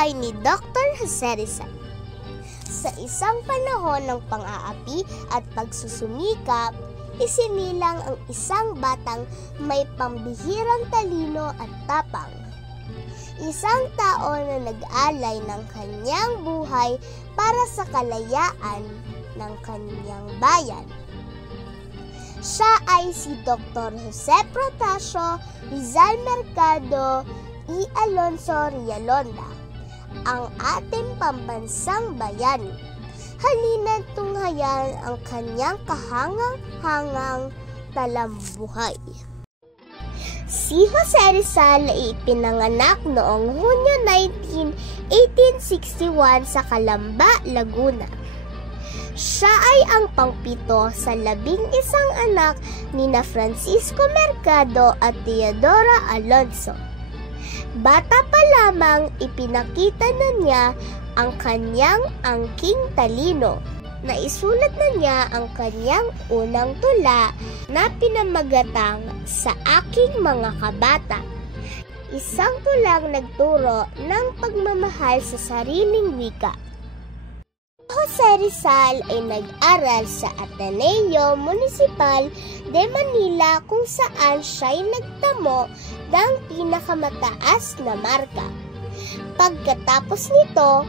buhay ni Dr. Jose Rizal. Sa isang panahon ng pang-aapi at pagsusumikap, isinilang ang isang batang may pambihirang talino at tapang. Isang tao na nag-alay ng kanyang buhay para sa kalayaan ng kanyang bayan. Siya ay si Dr. Jose Protasio Rizal Mercado y Alonso Rialonda, ang ating pambansang bayani. Halina't tunghayan ang kanyang kahangang-hangang talambuhay. Si Jose Rizal ay ipinanganak noong Hunyo 19, 1861 sa Calamba, Laguna. Siya ay ang pangpito sa 11 anak nina Francisco Mercado at Teodora Alonso. Bata pa lamang ipinakita na niya ang kanyang angking talino. Naisulat na niya ang kanyang unang tula na pinamagatang Sa Aking Mga Kabata. Isang tulang nagturo ng pagmamahal sa sariling wika. Jose Rizal ay nag-aral sa Ateneo Municipal de Manila kung saan siya'y nagtamo ng pinakamataas na marka. Pagkatapos nito,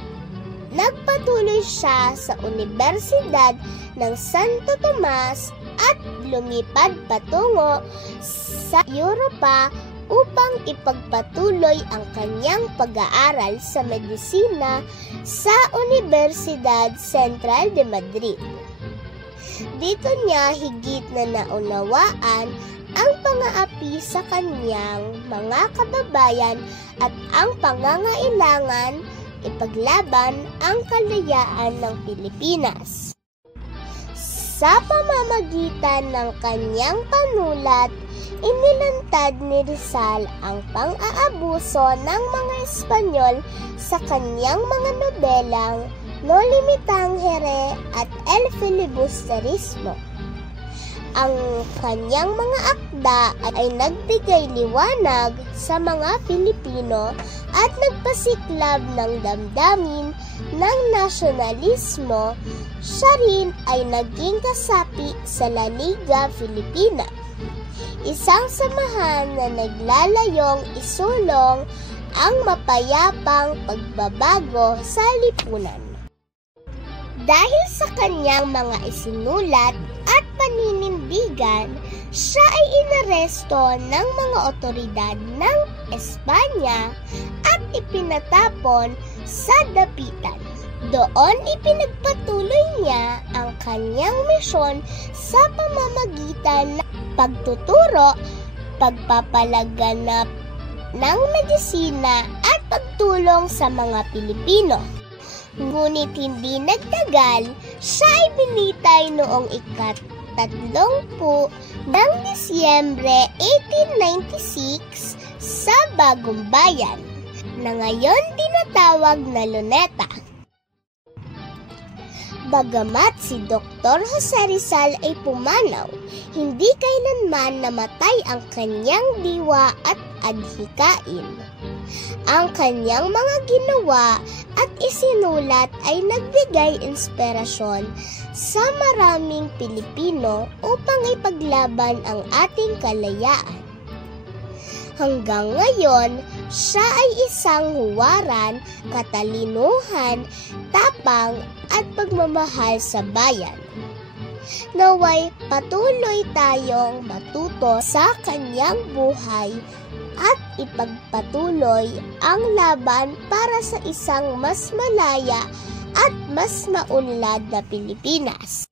nagpatuloy siya sa Universidad ng Santo Tomas at lumipad patungo sa Europa upang ipagpatuloy ang kanyang pag-aaral sa medisina sa Universidad Central de Madrid. Dito niya higit na naunawaan ang pang-aapi sa kanyang mga kababayan at ang pangangailangan ipaglaban ang kalayaan ng Pilipinas. Sa pamamagitan ng kanyang panulat, inilantad ni Rizal ang pang-aabuso ng mga Espanyol sa kanyang mga nobelang No Limitangere at El Filibusterismo. Ang kanyang mga akda ay nagbigay liwanag sa mga Pilipino at nagpasiklab ng damdamin ng nasyonalismo. Siya rin ay naging kasapi sa La Liga Filipina, isang samahan na naglalayong isulong ang mapayapang pagbabago sa lipunan. Dahil sa kanyang mga isinulat at paninindigan, siya ay inaresto ng mga otoridad ng Espanya at ipinatapon sa dapitan. Doon ipinagpatuloy niya ang kanyang misyon sa pamamagitan ng pagtuturo, pagpapalaganap ng medisina at pagtulong sa mga Pilipino. Ngunit hindi nagtagal, siya ay binitay noong ika-30 ng Disyembre 1896 sa Bagong Bayan, na ngayon tinatawag na Luneta. Bagamat si Dr. Jose Rizal ay pumanaw, hindi kailanman namatay ang kanyang diwa at adhikain. Ang kanyang mga ginawa at isinulat ay nagbigay inspirasyon sa maraming Pilipino upang ipaglaban ang ating kalayaan. Hanggang ngayon, siya ay isang huwaran, katalinuhan, tapang at pagmamahal sa bayan. Naway patuloy tayong matuto sa kanyang buhay at ipagpatuloy ang laban para sa isang mas malaya at mas maunlad na Pilipinas.